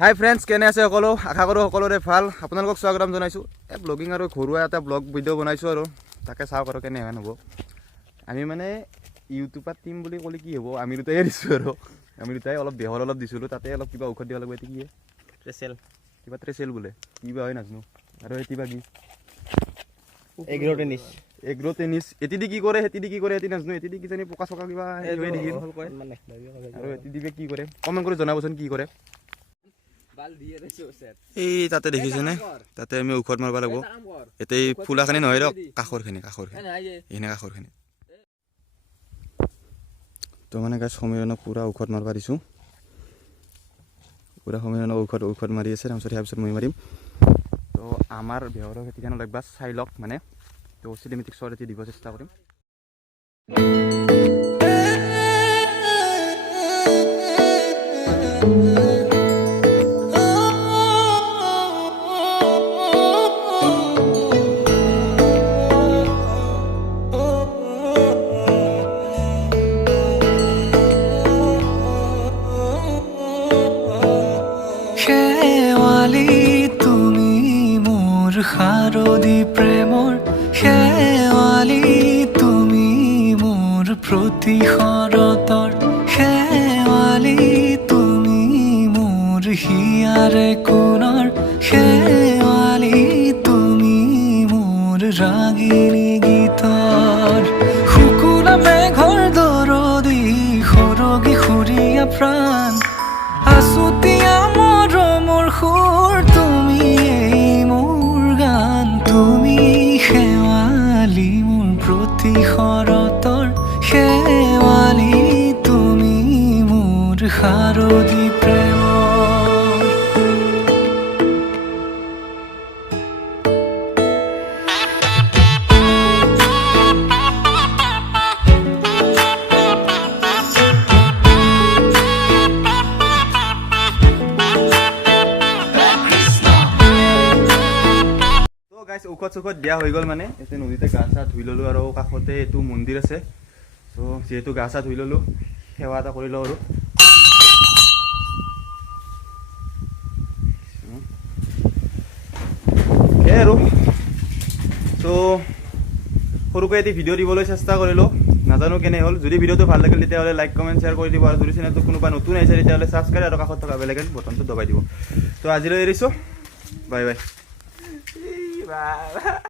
হাই friends, কেনে আছে সকলো? আশা কৰোঁ সকলোৰে ভাল। আপোনালোকক স্বাগতম জনাইছোঁ। ব্লগিং আৰু ঘৰুৱা এটা ব্লগ ভিডিঅ' বনাইছোঁ আৰু তাকে চাওক আৰু কেনেহেন হ'ব। আমি মানে ইউটিউবত টিম বুলি ক'লে কি হ'ব, আমি দুটাই দিছোঁ আৰু আমি দুটাই অলপ বেহৰ অলপ দিছিলোঁ, তাতে অলপ কিবা ঔষধ দিব লাগিব। এইটো কি ট্ৰেচেল, কিবা ট্ৰেচেল বোলে, কিবা হয় নাজানো। আৰু কিবা কি এগ্ৰ' টেনিছ এটি দি কি কৰে, সেটি দি কি কৰে এটি নাজানো। এটি দি কিজানি পকা চকা কিবা হৈ নেকি, আৰু এটি দি কি কৰে কমেণ্ট কৰি জনাবচোন কি কৰে। এই তাতে দেখিছেনে, তাতে আমি ঔষধ মাৰিব লাগিব। এতিয়া এই ফুলাখিনি নহয় ৰক, কাষৰখিনি এইখিনি কাষৰখিনি। তো মানে গাছ সমীৰণক পূৰা ঔষধ মাৰিব দিছোঁ, পূৰা সমীৰণক ঔষধ মাৰি আছে। তাৰপিছত ইয়াৰ পিছত মই মাৰিম। তো আমাৰ বেহৰৰ খেতিখন একবাৰ চাই লওক মানে। তো চিনেমেটিক শ্বট এটি দিব চেষ্টা কৰিম। শাৰদী প্ৰেমৰ শেৱালি তুমি মোৰ প্ৰতি শৰতৰ শেৱালি তুমি মোৰ হিয়াৰে কোণৰ শেৱালি তুমি মোৰ ৰাগিনী গীতৰ শুকুলা মেঘৰ দৰদি সৰগী সুৰীয়া প্ৰাণ আছুতীয়া মৰমৰ সুৰ তুমি তুমি শেৱালি মোৰ প্ৰতি শৰতৰ শেৱালি তুমি মোৰ শাৰদী প্ৰেমৰ। ঔষধ চৌষধ দিয়া হৈ গ'ল মানে। এতিয়া নদীতে গা চা ধুই ল'লোঁ আৰু কাষতে এইটো মন্দিৰ আছে। তো যিহেতু গা চা ধুই ল'লোঁ, সেৱা এটা কৰি লওঁ আৰু সেয়াই আৰু। তো সৰুকৈ এটি ভিডিঅ' দিবলৈ চেষ্টা কৰিলোঁ, নাজানো কেনে হ'ল। যদি ভিডিঅ'টো ভাল লাগিল তেতিয়াহ'লে লাইক কমেণ্ট শ্বেয়াৰ কৰি দিব। আৰু যদি চেনেলটো কোনোবা নতুন আহিছে তেতিয়াহ'লে ছাবস্ক্ৰাইব আৰু কাষত থকা বেল আইকন বটনটো দবাই দিব। তো আজিলৈ এৰিছোঁ, বাই বাই।